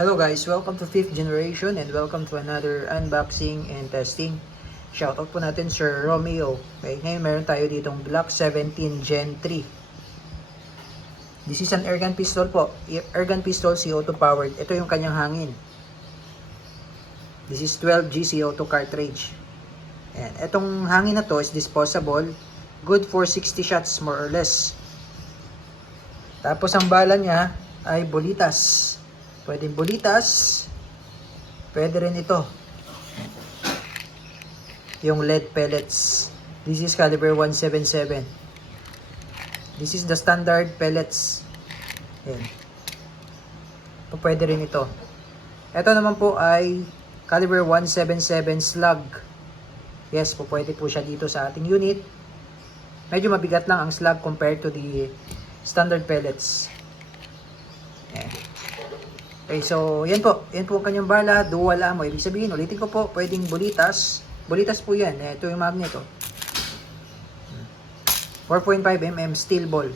Hello guys, welcome to 5th generation and welcome to another unboxing and testing. Shoutout po natin Sir Romeo. Okay, ngayon meron tayo ditong Glock 17 Gen 3. This is an airgun pistol po. Airgun pistol CO2 powered. Ito yung kanyang hangin. This is 12G CO2 cartridge. And itong hangin na to is disposable. Good for 60 shots more or less. Tapos ang bala niya ay bolitas. Pwedeng bolitas. Pwede rin ito. Yung lead pellets. This is caliber 177. This is the standard pellets. Ayan. Pwede rin ito. Ito naman po ay caliber 177 slug. Yes, pwede po siya dito sa ating unit. Medyo mabigat lang ang slug compared to the standard pellets. Ayan. Okay, so yan po. Yan po ang kanyang bala. Dual ammo. Ibig sabihin, ulitin ko po, pwedeng bolitas. Bolitas po yan. Ito yung magnet. 4.5mm steel ball.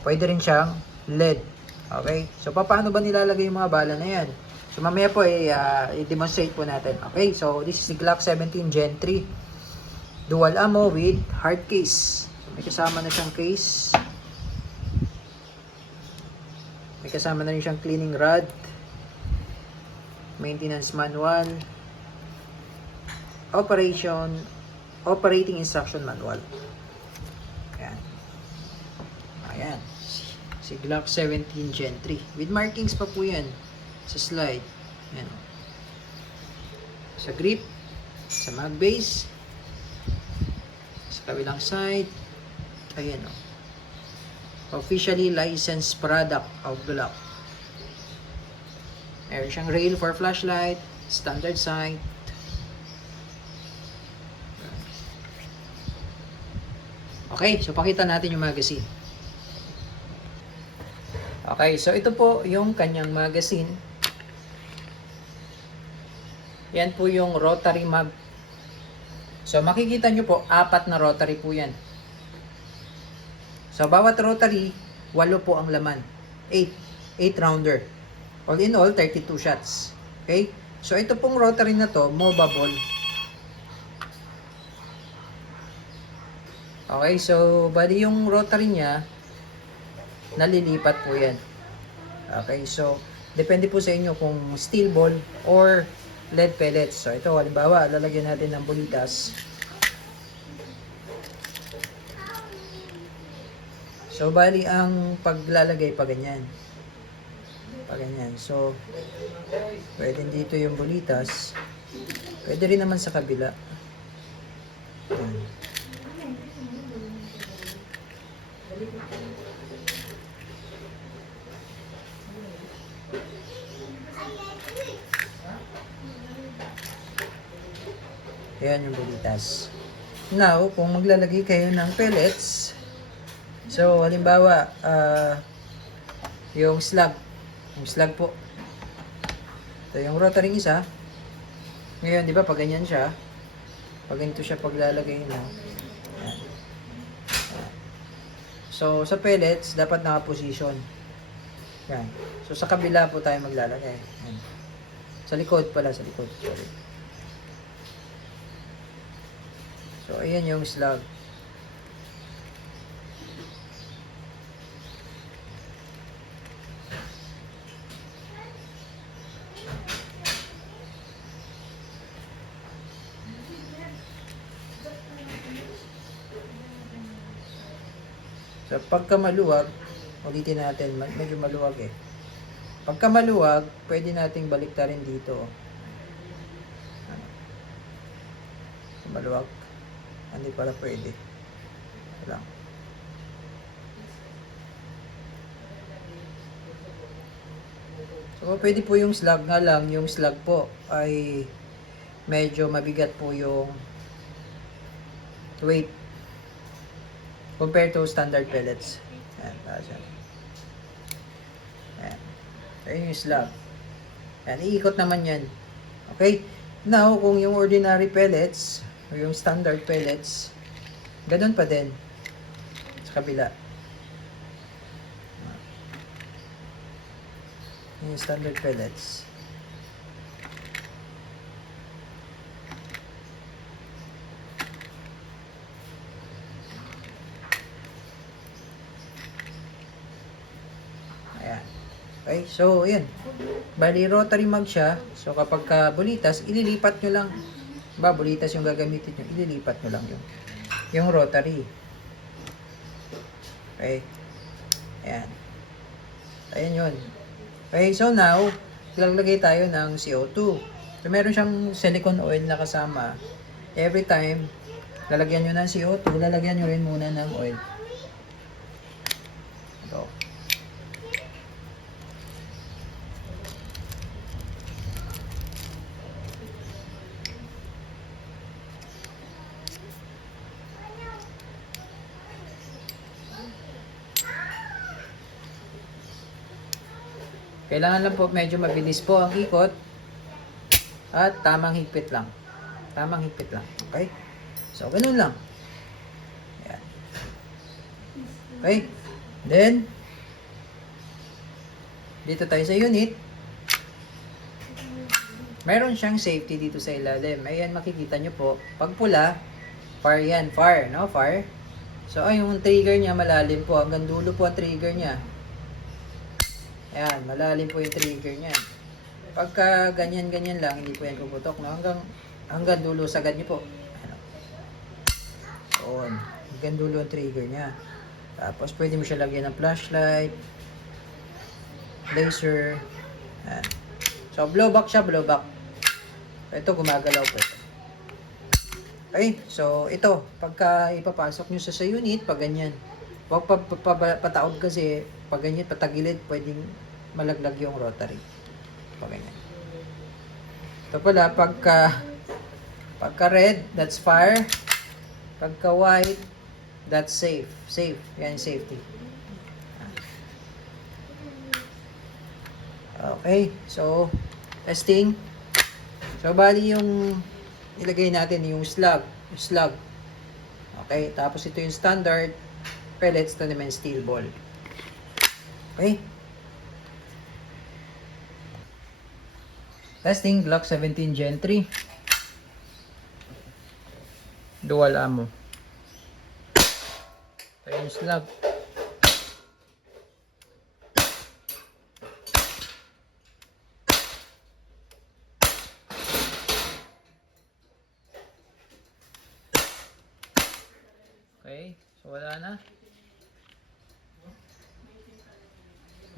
Pwede rin siyang lead. Okay? So, paano ba nilalagay yung mga bala na yan? So, mamaya po, i-demonstrate po natin. Okay? So, this is the Glock 17 Gen 3. Dual ammo with hard case. So, may kasama na siyang case. May kasama na rin siyang cleaning rod, maintenance manual, operating instruction manual. Ayan. Ayan. Si Glock 17 Gen 3. With markings pa po yan sa slide. Ayan. Sa grip, sa mag base, sa kabilang side. Ayan o. Officially licensed product of Glock. Meron siyang rail for flashlight, standard sight. Okay, so pakita natin yung magazine. Okay, so ito po yung kanyang magazine. Yan po yung rotary mag. So makikita nyo po, 4 na rotary po yan. So, bawat rotary, 8 po ang laman. 8 rounder. All in all, 32 shots. Okay? So, ito pong rotary na to, movable. Okay, so, bali yung rotary niya, nalilipat po yan. Okay, so, depende po sa inyo kung steel ball or lead pellets. So, ito, halimbawa, lalagyan natin ng bolitas. So, bali ang paglalagay pa ganyan. Pa ganyan. So, pwede dito yung bolitas. Pwede rin naman sa kabila. Ayan. Ayan yung bolitas. Now, kung maglalagay kayo ng pellets, so, halimbawa, yung slug po. Ito yung rotary isa. Ngayon, di ba, pag ganyan siya, pag ganito siya paglalagay mo. Ayan. So, sa pellets, dapat naka-position. Yan. So, sa kabila po tayo maglalagay. Ayan. Sa likod pala, sa likod. Sorry. So, ayan yung slug. So, pagka maluwag, ulitin natin, medyo maluwag eh. Pagka maluwag, pwede nating baliktarin dito. Maluwag. Hindi pala pwede. Ito lang. So, pwede po yung slug nga lang. Yung slug po ay medyo mabigat po yung weight compared to standard pellets. Ayan, ayan. Ayan. Ayan yung slug. Ayan, iikot naman yan. Okay? Now, kung yung ordinary pellets, o yung standard pellets, ganun pa din sa kabila. Yung standard pellets. Ayan. Okay, so yun. Bali rotary mag siya. So kapag ka bulitas, ililipat nyo lang. Bulitas yung gagamitin nyo, ililipat nyo lang yung rotary. Okay. Ayan. Ayan yun. Okay, so now, lalagay tayo ng CO2. So meron siyang silicone oil na kasama. Every time, lalagyan nyo ng CO2, lalagyan nyo rin muna ng oil. Ito. Kailangan lang po medyo mabilis po ang ikot at tamang higpit lang. Tamang higpit lang. Okay? So, ganun lang. Ayan. Okay? Then, dito tayo sa unit. Meron siyang safety dito sa ilalim. Ayan, makikita nyo po. Pag pula, far yan. Far, no? Far. So, ay, yung trigger niya malalim po. Hanggang dulo po ang trigger niya. Ayan, malalim po yung trigger niya. Pagka ganyan-ganyan lang, hindi po yan puputok. No? Hanggang dulo, sagad niyo po. Ano? So, hanggang dulo ang trigger niya. Tapos, pwede mo siya lagyan ng flashlight, laser. Ayan. So, blowback siya, blowback. So, ito, gumagalaw po ito. Okay, so ito, pagka ipapasok nyo sa unit, pag ganyan. Huwag pataod kasi, pag ganyan, patagilid, pwedeng malaglag yung rotary. Pag ganyan. Ito pala, pagka red, that's fire. Pagka white, that's safe. Safe. Yan yung safety. Okay, so, testing. So, bali yung ilagay natin yung slug. Okay, tapos ito yung standard pellets, ito naman steel ball. Okay. Testing Glock 17 Gen 3. Dual ammo. Ito yung slug. Okay, so wala na.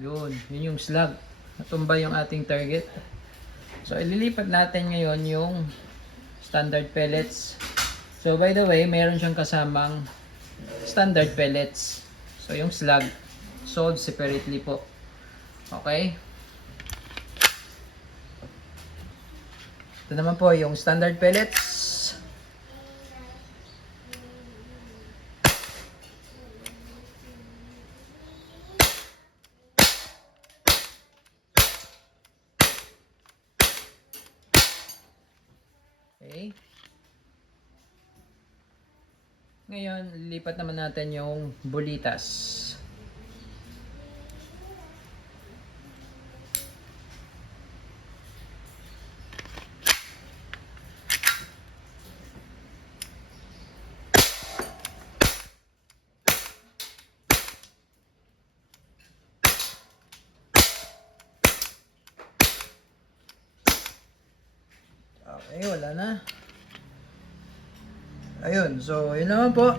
Yun yung slug. Natumba yung ating target. So, ililipat natin ngayon yung standard pellets. So, by the way, mayroon siyang kasamang standard pellets. So, yung slug, sold separately po. Okay? Ito naman po yung standard pellets. Okay. Ngayon, lilipat naman natin yung bulitas. Okay, wala na. Ayun, so yun naman po.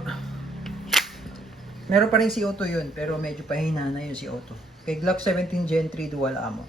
Meron pa rin CO2 yun, pero medyo pahina na yung CO2. Kay Glock 17 Gen 3 dual ammo.